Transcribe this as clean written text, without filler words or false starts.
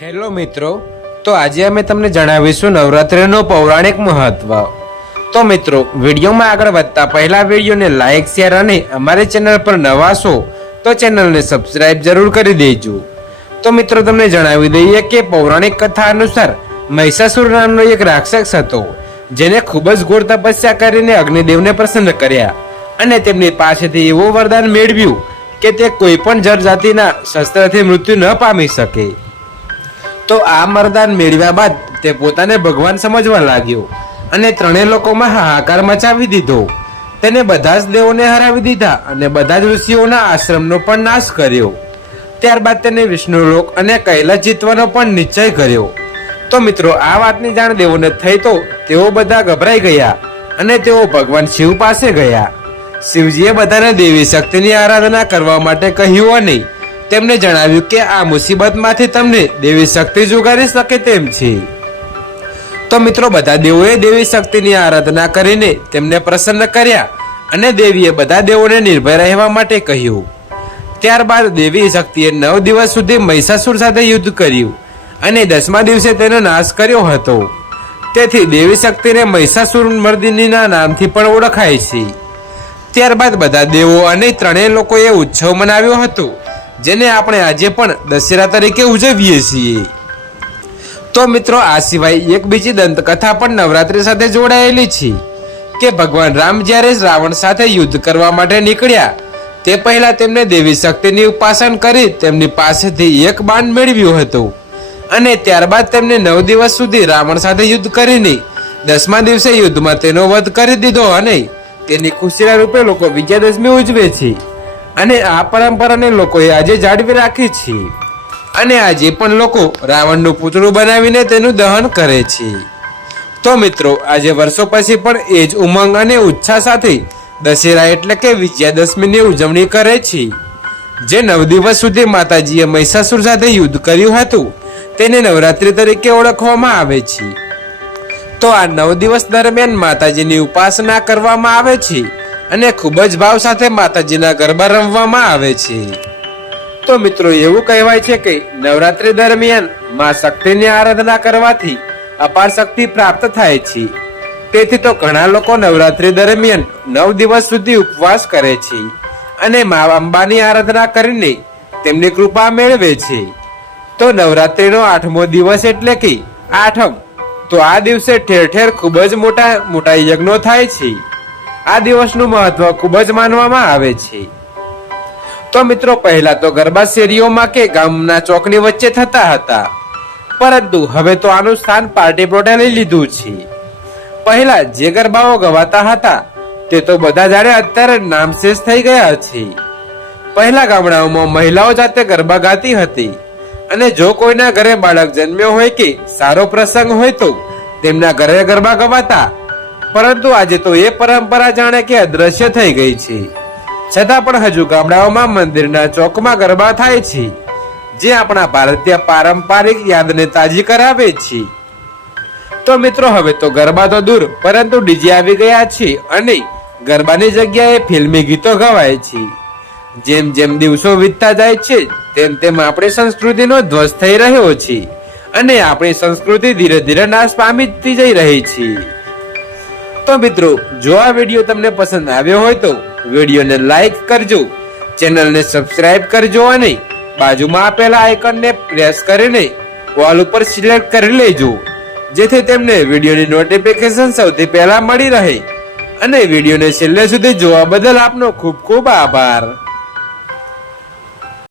Hello મિત્રો, તો આજે અમે તમને જણાવીશું નવરાત્રિનું પૌરાણિક મહત્વ. તો મિત્રો, વિડીયોમાં આગળ વધતા પહેલા વિડીયોને લાઈક, શેર અને અમારી ચેનલ પર નવા છો તો ચેનલને સબસ્ક્રાઇબ જરૂર કરી દેજો. તો મિત્રો, તમને જણાવી દઈએ કે પૌરાણિક કથા અનુસાર મહિષાસુર નામનો એક રાક્ષસ હતો, જેને ખૂબ જ ઘોર તપસ્યા કરીને અગ્નિદેવને પ્રસન્ન કર્યા અને તેમની પાસેથી એવું વરદાન મેળવ્યું કે તે કોઈ પણ જળ જાતિના શસ્ત્રથી મૃત્યુ ન પામી શકે. તો આ વરદાન મેળવ્યા બાદ તે પોતાને ભગવાન સમજવા લાગ્યો અને ત્રણેય લોકોમાં હાહાકાર મચાવી દીધો. તેને બધા જ દેવોને હરાવી દીધા અને બધા જ ઋષિઓના આશ્રમનો પણ નાશ કર્યો. ત્યારબાદ તેને વિષ્ણુલોક અને કૈલાસ જીતવાનો પણ નિશ્ચય કર્યો. તો મિત્રો, આ વાતની જાણ દેવોને થઈ તો તેઓ બધા ગભરાઈ ગયા અને તેઓ ભગવાન શિવ પાસે ગયા. શિવજીએ બધાને દેવી શક્તિની આરાધના કરવા માટે કહ્યું અને તેમને જણાવ્યું કે આ મુસીબતમાંથી તમને દેવી શક્તિ જુગારી શકે તેમ છે. તો મિત્રો, બધા દેવોએ દેવી શક્તિની આરાધના કરીને તેમને પ્રસન્ન કર્યા અને દેવીએ બધા દેવોને નિર્ભય રહેવા માટે કહ્યું. ત્યારબાદ દેવી શક્તિએ 9 દિવસ સુધી મહિષાસુર સાથે યુદ્ધ કર્યું અને 10મા દિવસે તેનો નાશ કર્યો હતો. તેથી દેવી શક્તિને મહિષાસુર મર્દિનીના નામથી પણ ઓળખાય છે. ત્યારબાદ બધા દેવો અને ત્રણેય લોકોએ ઉત્સવ મનાવ્યો હતો, જેને આપણે આજે પણ દશેરા તરીકે ઉજવીએ છીએ. તો મિત્રો, આ સિવાય એક બીજી દંતકથા પણ નવરાત્રી સાથે જોડાયેલી છે કે ભગવાન રામ જ્યારે રાવણ સાથે યુદ્ધ કરવા માટે નીકળ્યા તે પહેલા તેમને દેવી શક્તિની ઉપાસના કરી તેમની પાસેથી એક બાણ મેળવ્યું હતું અને ત્યારબાદ તેમને 9 દિવસ સુધી રાવણ સાથે યુદ્ધ કરીને 10મા દિવસે યુદ્ધમાં તેનો વધ કરી દીધો અને તેની ખુશીના રૂપે લોકો વિજયાદશમી ઉજવે છે અને આ પરંપરાને લોકોએ આજે જાળવી રાખી છે અને આજે પણ લોકો રાવણનું પૂતળું બનાવીને તેનું દહન કરે છે. તો મિત્રો, આજે વર્ષો પછી પણ એ જ ઉમંગ અને ઉત્સાહ સાથે દશેરા એટલે કે વિજયાદશમીની ઉજવણી કરે છે. જે 9 દિવસ સુધી માતાજીએ મહિષાસુર સાથે યુદ્ધ કર્યું હતું તેને નવરાત્રી તરીકે ઓળખવામાં આવે છે. તો આ 9 દિવસ દરમિયાન માતાજીની ઉપાસના કરવામાં આવે છે અને ખૂબ જ ભાવ સાથે માતાજીના ગરબા રમવામાં આવે છે. તો મિત્રો, એવું કહેવાય છે કે નવરાત્રી દરમિયાન માં શક્તિની આરાધના કરવાથી અપાર શક્તિ પ્રાપ્ત થાય છે. તેથી તો ઘણા લોકો નવરાત્રી દરમિયાન 9 દિવસ સુધી ઉપવાસ કરે છે અને મા અંબાની આરાધના કરીને તેમની કૃપા મેળવે છે. તો નવરાત્રીનો 8મો દિવસ એટલે કે આઠમ, તો આ દિવસે ઠેર ઠેર ખૂબ જ મોટા યજ્ઞો થાય છે. આ દિવસનું મહત્વ ખૂબ જ માનવામાં આવે છે. તો મિત્રો, પહેલા તો ગરબા શેરીઓમાં કે ગામના ચોકની વચ્ચે થતા હતા, પરંતુ હવે તો આનું સ્થાન પાર્ટી પ્લોટે લઈ લીધું છે. પહેલા જે ગરબાઓ ગવાતા હતા તે તો બધા જાણે અત્યારે નામશેષ થઈ ગયા છે. પહેલા ગામડાઓમાં મહિલાઓ જાતે ગરબા ગાતી હતી અને જો કોઈના ઘરે બાળક જન્મ્યો હોય કે સારો પ્રસંગ હોય તો તેમના ઘરે ગરબા ગવાતા. પરંતુ આજે તો એ પરંપરા જાણે કે અદ્રશ્ય થઈ ગઈ છે. છતાં પણ હજુ ગામડાઓમાં મંદિરના ચોકમાં ગરબા થાય છે, જે આપણા ભારતીય પારંપરિક યાદને તાજી કરાવે છે. તો મિત્રો, હવે તો ગરબા તો દૂર પરંતુ ડીજે આવી ગયા છે અને ગરબાની જગ્યાએ ફિલ્મી ગીતો ગવાય છે. જેમ જેમ દિવસો વીતતા જાય છે તેમ તેમ આપણી સંસ્કૃતિનો ધ્વંસ થઈ રહ્યો છે અને આપણી સંસ્કૃતિ ધીરે ધીરે નાશ પામીતી જઈ રહી છે. તો મિત્રો, જો આ વિડીયો તમને પસંદ આવ્યો હોય તો વિડીયોને લાઈક કરજો, ચેનલને સબસ્ક્રાઇબ કરજો અને બાજુમાં આપેલા આઇકનને પ્રેસ કરીને ઓલ ઉપર સિલેક્ટ કરી લેજો, જેથી તેમને વિડીયોની નોટિફિકેશન સૌથી પહેલા મળી રહે. અને વિડીયોને છેલ્લે સુધી જોવા બદલ આપનો ખૂબ ખૂબ આભાર.